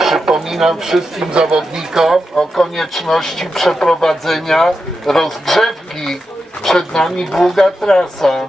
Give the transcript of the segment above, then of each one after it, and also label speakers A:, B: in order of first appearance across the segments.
A: Przypominam wszystkim zawodnikom o konieczności przeprowadzenia rozgrzewki. Przed nami długa trasa.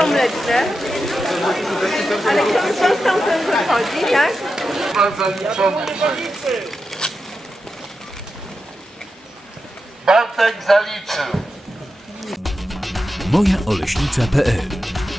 B: są mleczne, ale kto z tą wychodzi, tak?
A: Pan zaliczony. Bartek zaliczył.
C: Moja oleśnica.pl